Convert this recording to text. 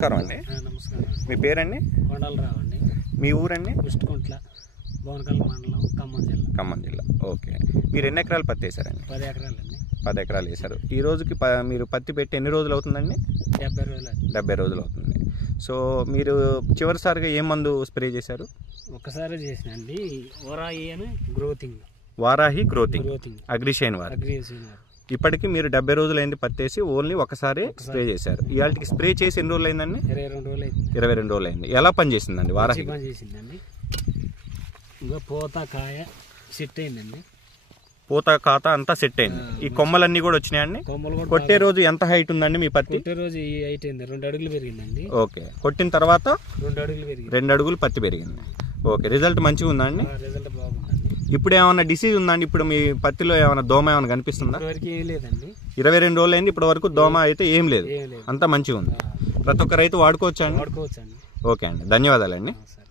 నమస్కారం అండి. నమస్కారం. మీ పేరండి? కొండలరావు అండి. మీ ఊరండి? విష్ణుకుంట్ల, బోనకల్ మండలం, ఖమ్మం జిల్లా. ఖమ్మం జిల్లా. ఓకే. మీరు ఎన్ని ఎకరాలు పత్తి వేశారండి? 10 ఎకరాలండి. 10 ఎకరాలు వేశారు. ఈ రోజుకి మీరు పత్తి పెట్టి ఎన్ని రోజులు అవుతుందండి? 70 రోజులు. 70 రోజులు అవుతుంది. సో మీరు చివరిసారిగా ఏ మందు స్ప్రే చేశారు? ఒక్కసారి చేసినండి. వారాహి అని గ్రోతింగ్. వారాహి గ్రోతింగ్ అగ్రిషైన్ వారు. ఇప్పటికి మీరు 70 రోజులు అయింది పత్తేసి ఓన్లీ ఒకసారి స్ప్రే చేశారు. ఇవాళకి స్ప్రే చేసి ఎన్ని రోజులు అయిందండి? 22 రోజులు అయింది. 22 రోజులు అయింది. ఎలా పనిచేసిందండి వారాహి? పని చేసిందండి. ఇంకా పూత కాయ సెట్ అయిందండి. పూత ఖాతా అంతా సెట్ అయింది. ఈ కొమ్మలన్నీ కూడా వచ్చినాయండి. కొమ్మలు కూడా కొట్టే రోజు ఎంత హైట్ ఉందండి మీ పత్తి? కొట్టే రోజు ఈ హైట్ అయింది. 2 అడుగులు పెరిగిందండి. ఓకే. కొట్టిన తర్వాత 2 అడుగులు పెరిగింది. 2 అడుగులు పత్తి పెరిగింది. ఓకే. రిజల్ట్ మంచిగా ఉందండి. రిజల్ట్ బాగుందండి. ఇప్పుడు ఏమైనా డిసీజ్ ఉందండి? ఇప్పుడు మీ పత్తిలో ఏమైనా దోమ ఏమైనా కనిపిస్తుందా? ఇప్పటివరకు ఏం లేదండి. 22 రోజులు అయింది. ఇప్పటి వరకు దోమ అయితే ఏం లేదు. ఏం లేదు. అంతా మంచిగా ఉంది. ప్రతి ఒక్క రైతు వాడుకోవచ్చా అండి? వాడుకోవచ్చండి. ఓకే అండి, ధన్యవాదాలండి. సరే.